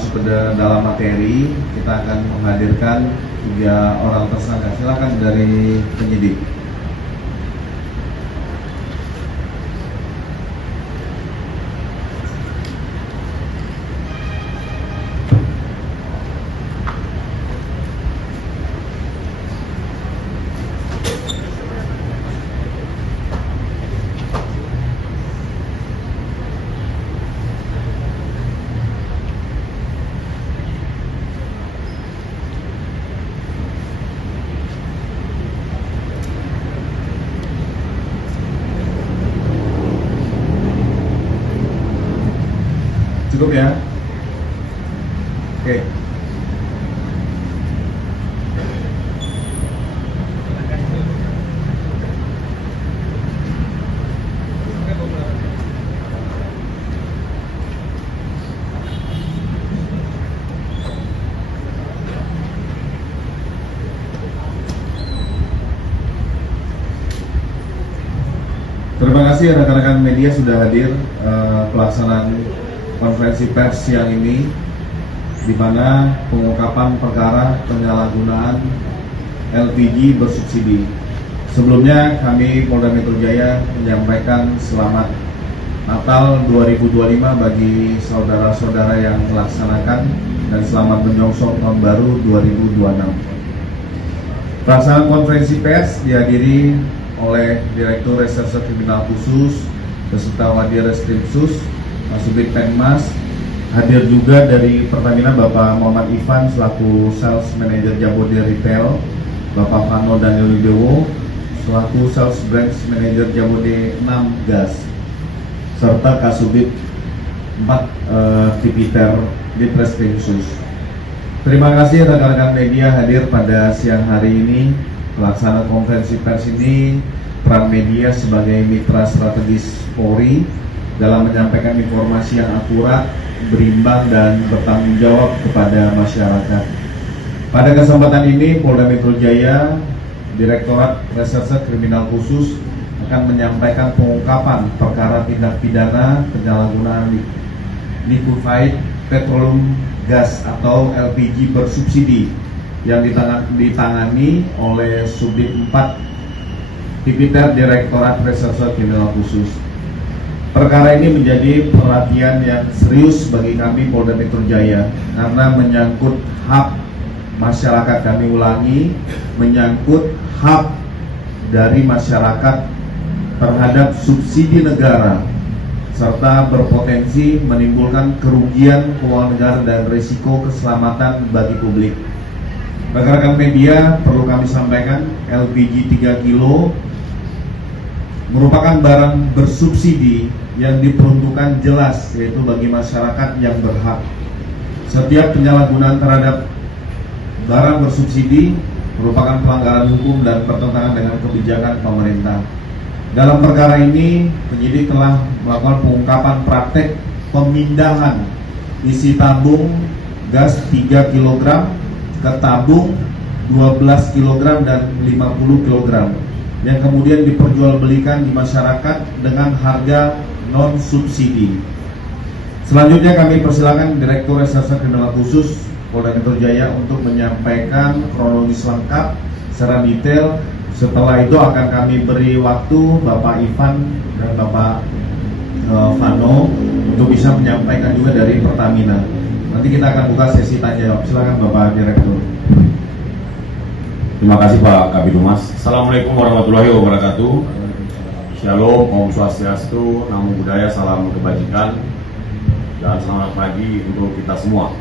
masuk ke dalam materi, kita akan menghadirkan 3 orang tersangka. Silakan dari penyidik. Cukup ya? Oke. Terima kasih rekan-rekan media sudah hadir pelaksanaan konferensi pers siang ini, di mana pengungkapan perkara penyalahgunaan LPG bersubsidi. Sebelumnya kami Polda Metro Jaya menyampaikan selamat Natal 2025 bagi saudara-saudara yang melaksanakan, dan selamat menyongsong tahun baru 2026. Pelaksanaan konferensi pers dihadiri oleh Direktur Reserse Kriminal Khusus beserta Wadir Reskrimsus, Kasubit Penmas. Hadir juga dari Pertamina Bapak Muhammad Ivan selaku Sales Manager Jabode Retail, Bapak Fano Daniel Widowo selaku Sales Branch Manager Jabode 6 Gas, serta Kasubit 4 Tipiter di Reskrimsus. Terima kasih rekan-rekan media hadir pada siang hari ini. Pelaksanaan konferensi pers ini, peran media sebagai mitra strategis Polri dalam menyampaikan informasi yang akurat, berimbang, dan bertanggung jawab kepada masyarakat. Pada kesempatan ini, Polda Metro Jaya, Direktorat Reserse Kriminal Khusus akan menyampaikan pengungkapan perkara tindak pidana penyalahgunaan liquefied petroleum gas atau LPG bersubsidi yang ditangani oleh Subdit 4 Tipiter Direktorat Reserse Kriminal Khusus. Perkara ini menjadi perhatian yang serius bagi kami Polda Metro Jaya karena menyangkut hak masyarakat. Kami ulangi, menyangkut hak dari masyarakat terhadap subsidi negara serta berpotensi menimbulkan kerugian keuangan negara dan risiko keselamatan bagi publik. Rekan-rekan media, perlu kami sampaikan, LPG 3 kilo merupakan barang bersubsidi yang diperuntukkan jelas, yaitu bagi masyarakat yang berhak. Setiap penyalahgunaan terhadap barang bersubsidi merupakan pelanggaran hukum dan bertentangan dengan kebijakan pemerintah. Dalam perkara ini, penyidik telah melakukan pengungkapan praktek pemindahan isi tabung gas 3 kg ke tabung 12 kg dan 50 kg yang kemudian diperjualbelikan di masyarakat dengan harga non subsidi. Selanjutnya kami persilakan Direktur Reserse Kriminal Khusus Polda Metro Jaya untuk menyampaikan kronologis lengkap secara detail. Setelah itu akan kami beri waktu Bapak Ivan dan Bapak Fano untuk bisa menyampaikan juga dari Pertamina. Nanti kita akan buka sesi tanya jawab. Silakan Bapak Direktur. Terima kasih Pak Kabid Humas. Assalamualaikum warahmatullahi wabarakatuh. Shalom, Om Swastiastu, Namo Buddhaya, salam kebajikan, dan selamat pagi untuk kita semua.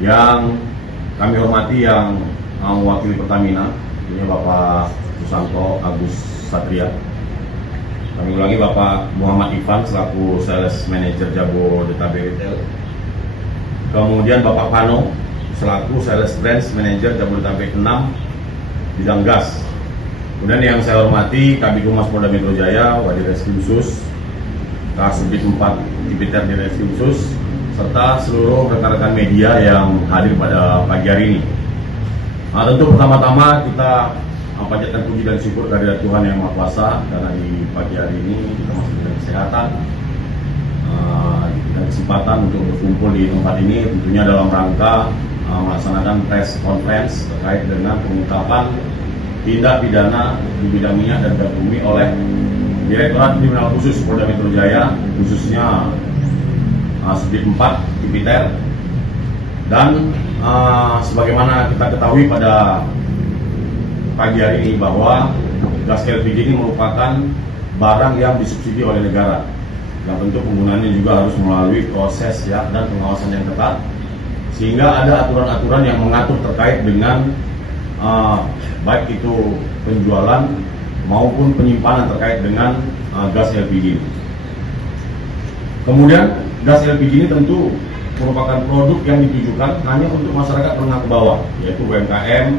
Yang kami hormati yang mewakili Pertamina, ini Bapak Susanto Agus Satria. Kami ulangi Bapak Muhammad Ivan selaku Sales Manager Jabodetabek Retail. Kemudian Bapak Fano selaku Sales Branch Manager Jabodetabek 6 bidang gas. Kemudian yang saya hormati Kabid Humas Polda Metro Jaya, Wadir Reskrimsus, Kasubit 4 Tipiter di Reskrimsus, serta seluruh rekan-rekan media yang hadir pada pagi hari ini. Nah, tentu pertama-tama kita panjatkan puji dan syukur kehadirat Tuhan Yang Maha Kuasa karena di pagi hari ini kita masih dengan kesehatan dan kesempatan untuk berkumpul di tempat ini tentunya dalam rangka melaksanakan press conference terkait dengan pengungkapan tindak pidana di bidang minyak dan gas bumi oleh Direktorat Kriminal Khusus Polda Metro Jaya, khususnya Subdit 4 Tipiter. Dan sebagaimana kita ketahui pada pagi hari ini bahwa gas LPG ini merupakan barang yang disubsidi oleh negara, yang tentu penggunaannya juga harus melalui proses dan pengawasan yang ketat, sehingga ada aturan-aturan yang mengatur terkait dengan baik itu penjualan maupun penyimpanan terkait dengan gas LPG. Kemudian gas LPG ini tentu merupakan produk yang ditujukan hanya untuk masyarakat menengah ke bawah, yaitu UMKM,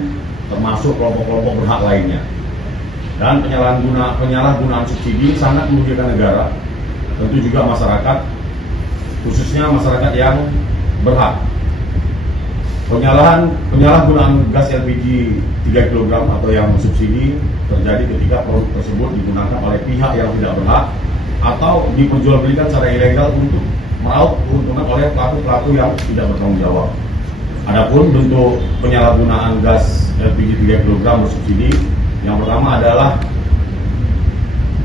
termasuk kelompok-kelompok berhak lainnya. Dan penyalahgunaan subsidi sangat merugikan negara, tentu juga masyarakat, khususnya masyarakat yang berhak. Penyalahgunaan gas LPG 3 kg atau yang subsidi terjadi ketika produk tersebut digunakan oleh pihak yang tidak berhak atau diperjualbelikan secara ilegal untuk meraup keuntungan oleh pelaku-pelaku yang tidak bertanggung jawab. Adapun bentuk penyalahgunaan gas LPG 3 kg bersubsidi, yang pertama adalah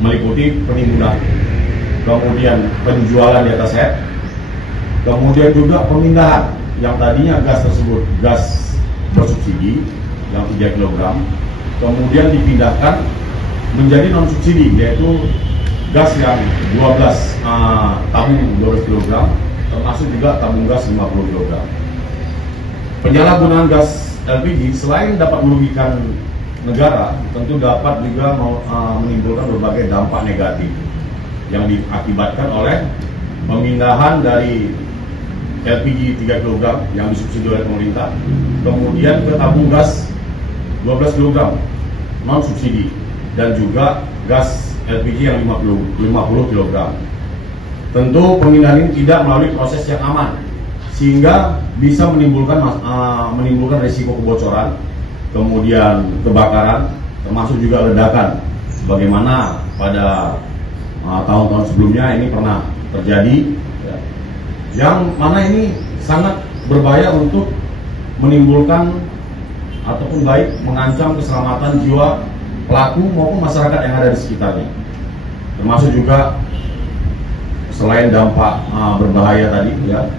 meliputi penimbunan, kemudian penjualan di atas head, kemudian juga pemindahan yang tadinya gas tersebut gas bersubsidi yang 3 kg, kemudian dipindahkan menjadi non subsidi, yaitu gas yang 12 tabung 12 kg, termasuk juga tabung gas 50 kg. Penyalahgunaan gas LPG selain dapat merugikan negara, tentu dapat juga menimbulkan berbagai dampak negatif yang diakibatkan oleh pemindahan dari LPG 3 kg yang disubsidi oleh pemerintah kemudian ke tabung gas 12 kg non subsidi, dan juga gas LPG yang 50 kg. Tentu pemindahan ini tidak melalui proses yang aman, sehingga bisa menimbulkan risiko kebocoran, kemudian kebakaran, termasuk juga ledakan. Bagaimana pada tahun-tahun sebelumnya ini pernah terjadi, yang mana ini sangat berbahaya untuk menimbulkan ataupun baik mengancam keselamatan jiwa pelaku maupun masyarakat yang ada di sekitarnya. Termasuk juga selain dampak berbahaya tadi,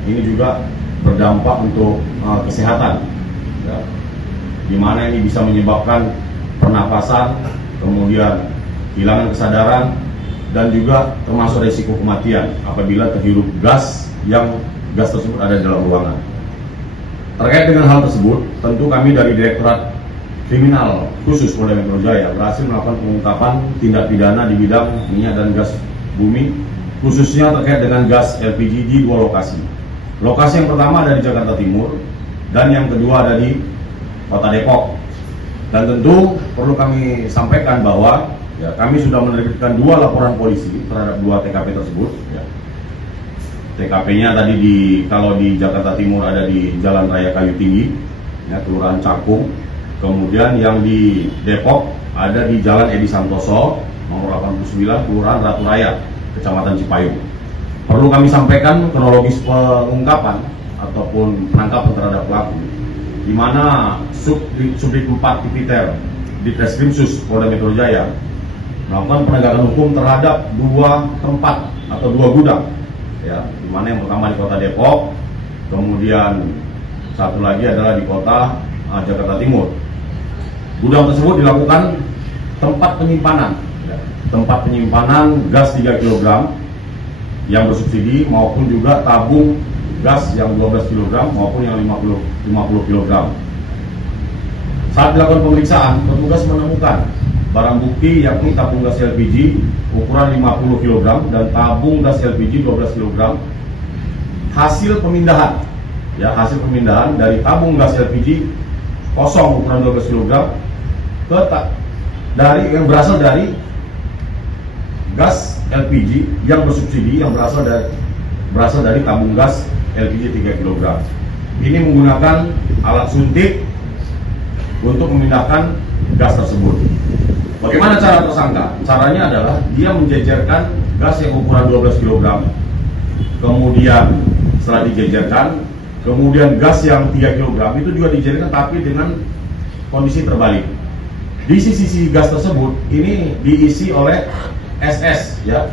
ini juga berdampak untuk kesehatan, di mana ini bisa menyebabkan pernapasan, kemudian kehilangan kesadaran, dan juga termasuk risiko kematian apabila terhirup gas tersebut ada di dalam ruangan. Terkait dengan hal tersebut, tentu kami dari Direktorat Kriminal Khusus Polda Metro Jaya berhasil melakukan pengungkapan tindak pidana di bidang minyak dan gas bumi, khususnya terkait dengan gas LPG di 2 lokasi. Lokasi yang pertama ada di Jakarta Timur, dan yang kedua ada di Kota Depok. Dan tentu perlu kami sampaikan bahwa kami sudah menerbitkan 2 laporan polisi terhadap 2 TKP tersebut. TKP-nya tadi kalau di Jakarta Timur ada di Jalan Raya Kayu Tinggi, Kelurahan Cakung. Kemudian yang di Depok ada di Jalan Edi Santoso nomor 89, Kelurahan Ratu Raya, Kecamatan Cipayung. Perlu kami sampaikan kronologis pengungkapan ataupun penangkapan terhadap pelaku, di mana Subdit 4 Tipiter di Treskrimsus Polda Metro Jaya melakukan penegakan hukum terhadap 2 tempat atau 2 gudang, di mana yang pertama di Kota Depok, kemudian satu lagi adalah di Kota Jakarta Timur. Gudang tersebut dilakukan tempat penyimpanan gas 3 kg yang bersubsidi maupun juga tabung gas yang 12 kg maupun yang 50 kg. Saat dilakukan pemeriksaan, petugas menemukan barang bukti yakni tabung gas LPG ukuran 50 kg dan tabung gas LPG 12 kg. Hasil pemindahan dari tabung gas LPG kosong ukuran 12 kg yang berasal dari gas LPG yang bersubsidi yang berasal dari tabung gas LPG 3 kg. Ini menggunakan alat suntik untuk memindahkan gas tersebut. Bagaimana cara tersangka? Caranya adalah dia menjejerkan gas yang ukuran 12 kg kemudian setelah dijejerkan, kemudian gas yang 3 kg itu juga dijejerkan tapi dengan kondisi terbalik. Di sisi gas tersebut ini diisi oleh SS, ya,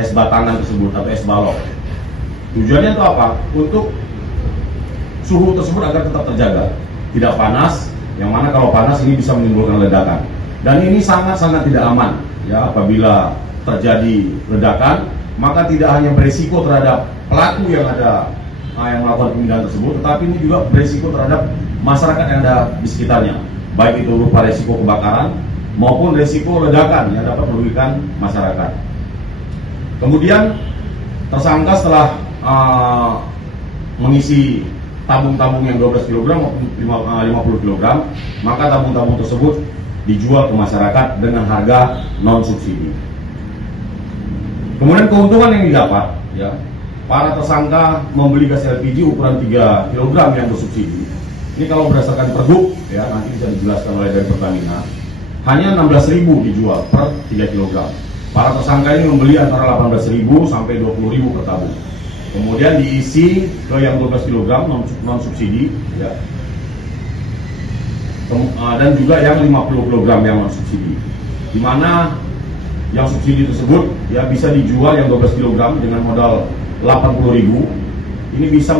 es batangan tersebut atau es balok. Tujuannya itu apa? Untuk suhu tersebut agar tetap terjaga, tidak panas. Yang mana kalau panas ini bisa menimbulkan ledakan. Dan ini sangat-sangat tidak aman, ya, apabila terjadi ledakan, maka tidak hanya berisiko terhadap pelaku yang ada yang melakukan pemindahan tersebut, tetapi ini juga berisiko terhadap masyarakat yang ada di sekitarnya, baik itu berupa resiko kebakaran maupun resiko ledakan yang dapat merugikan masyarakat. Kemudian tersangka setelah mengisi tabung-tabung yang 12 kg maupun 50 kg, maka tabung-tabung tersebut dijual ke masyarakat dengan harga non subsidi. Kemudian keuntungan yang didapat, ya, para tersangka membeli gas LPG ukuran 3 kg yang bersubsidi. Ini kalau berdasarkan pergub, ya, nanti bisa dijelaskan oleh dari Pertamina, hanya 16.000 dijual per 3 kg. Para tersangka ini membeli antara 18.000 sampai 20.000 per tabung. Kemudian diisi ke yang 12 kg non subsidi, ya, dan juga yang 50 kg yang non subsidi. Di mana yang subsidi tersebut, ya, bisa dijual yang 12 kg dengan modal 80.000. Ini bisa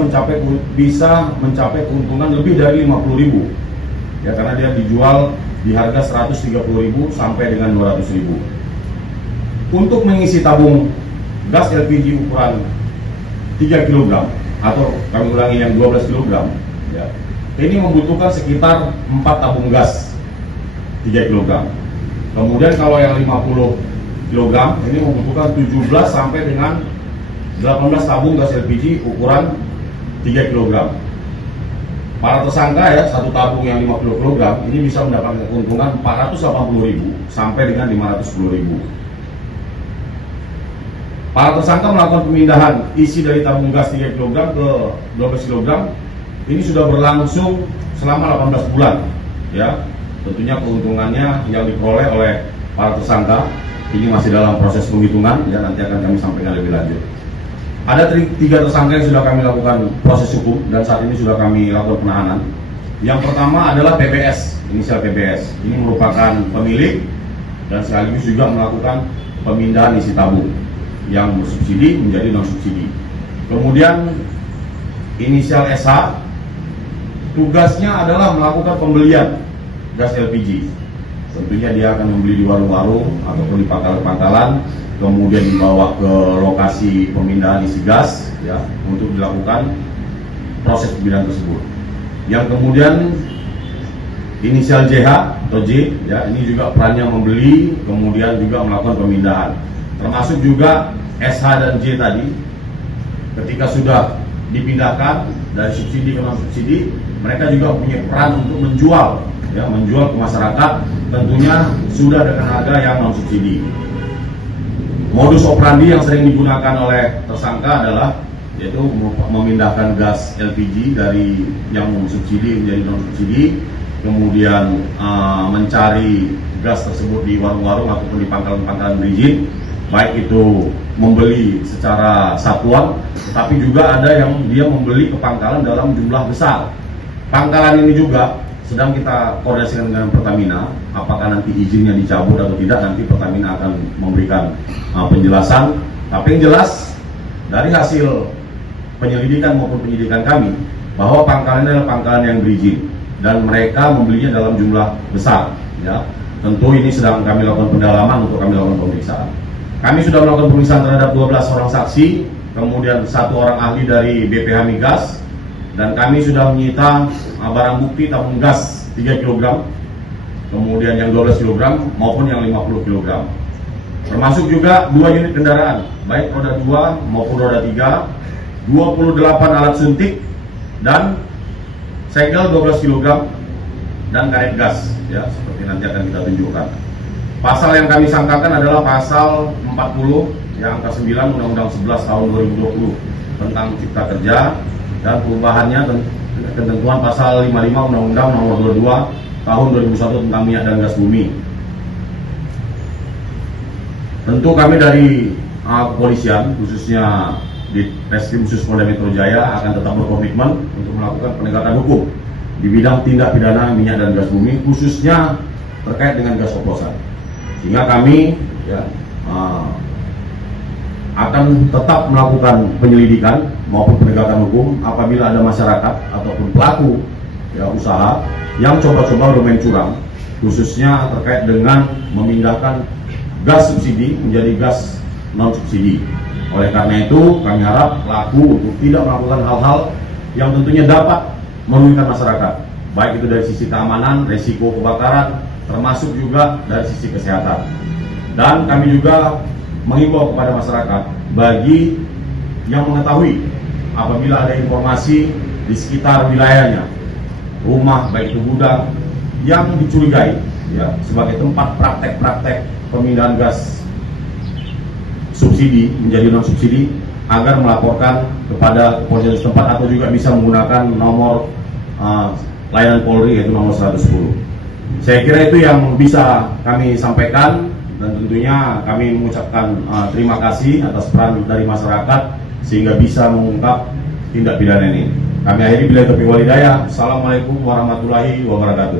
mencapai keuntungan lebih dari 50.000, ya, karena dia dijual di harga 130.000 sampai dengan 200.000. Untuk mengisi tabung gas LPG ukuran 3 kg atau kami ulangi yang 12 kg, ya, ini membutuhkan sekitar 4 tabung gas 3 kg. Kemudian kalau yang 50 kg ini membutuhkan 17 sampai dengan 18 tabung gas LPG ukuran 3 kg. Para tersangka, ya, satu tabung yang 50 kg ini bisa mendapatkan keuntungan 480.000 sampai dengan 510.000. Para tersangka melakukan pemindahan isi dari tabung gas 3 kg ke 12 kg ini sudah berlangsung selama 18 bulan, ya. Tentunya keuntungannya yang diperoleh oleh para tersangka ini masih dalam proses penghitungan, ya, nanti akan kami sampaikan lebih lanjut. Ada 3 tersangka yang sudah kami lakukan proses hukum dan saat ini sudah kami lakukan penahanan. Yang pertama adalah PBS, inisial PBS. Ini merupakan pemilik dan sekaligus juga melakukan pemindahan isi tabung yang bersubsidi menjadi non subsidi. Kemudian inisial SH, tugasnya adalah melakukan pembelian gas LPG. Tentunya dia akan membeli di warung-warung ataupun di pangkalan-pangkalan, kemudian dibawa ke lokasi pemindahan isi gas, ya, untuk dilakukan proses pemindahan tersebut. Yang kemudian inisial JH atau J, ya, ini juga perannya membeli, kemudian juga melakukan pemindahan. Termasuk juga SH dan J tadi, ketika sudah dipindahkan dari subsidi ke non subsidi, mereka juga punya peran untuk menjual, ya, menjual ke masyarakat, tentunya sudah dengan harga yang non subsidi. Modus operandi yang sering digunakan oleh tersangka adalah yaitu memindahkan gas LPG dari yang subsidi menjadi non subsidi, kemudian mencari gas tersebut di warung-warung ataupun di pangkalan-pangkalan berizin, baik itu membeli secara satuan, tetapi juga ada yang dia membeli ke pangkalan dalam jumlah besar. Pangkalan ini juga sedang kita koordinasikan dengan Pertamina, apakah nanti izinnya dicabut atau tidak, nanti Pertamina akan memberikan penjelasan. Tapi yang jelas dari hasil penyelidikan maupun penyidikan kami, bahwa pangkalan ini adalah pangkalan yang berizin dan mereka membelinya dalam jumlah besar, ya. Tentu ini sedang kami lakukan pendalaman untuk kami lakukan pemeriksaan. Kami sudah melakukan pemeriksaan terhadap 12 orang saksi, kemudian 1 orang ahli dari BPH Migas, dan kami sudah menyita barang bukti tabung gas 3 kg, kemudian yang 12 kg maupun yang 50 kg. Termasuk juga 2 unit kendaraan, baik roda 2 maupun roda 3, 28 alat suntik, dan segel 12 kg, dan karet gas, ya, seperti nanti akan kita tunjukkan. Pasal yang kami sangkakan adalah pasal 40, yang angka 9 Undang-Undang 11 tahun 2020 tentang Cipta Kerja, dan perubahannya ketentuan pasal 55 Undang-Undang nomor 22 tahun 2001 tentang minyak dan gas bumi. Tentu kami dari kepolisian, khususnya di Reskrim Khusus Polda Metro Jaya akan tetap berkomitmen untuk melakukan penegakan hukum di bidang tindak pidana minyak dan gas bumi, khususnya terkait dengan gas oplosan. Sehingga kami akan tetap melakukan penyelidikan maupun penegakan hukum apabila ada masyarakat ataupun pelaku usaha yang coba-coba bermain curang, khususnya terkait dengan memindahkan gas subsidi menjadi gas non subsidi. Oleh karena itu, kami harap pelaku untuk tidak melakukan hal-hal yang tentunya dapat merugikan masyarakat, baik itu dari sisi keamanan, resiko kebakaran, termasuk juga dari sisi kesehatan. Dan kami juga mengimbau kepada masyarakat bagi yang mengetahui apabila ada informasi di sekitar wilayahnya, rumah baik itu gudang yang dicurigai sebagai tempat praktek-praktek pemindahan gas subsidi menjadi non subsidi, agar melaporkan kepada kepolisian setempat atau juga bisa menggunakan nomor layanan Polri, yaitu nomor 110. Saya kira itu yang bisa kami sampaikan, dan tentunya kami mengucapkan terima kasih atas peran dari masyarakat sehingga bisa mengungkap tindak pidana ini. Kami akhiri bila taufiq wal hidayah. Assalamualaikum warahmatullahi wabarakatuh.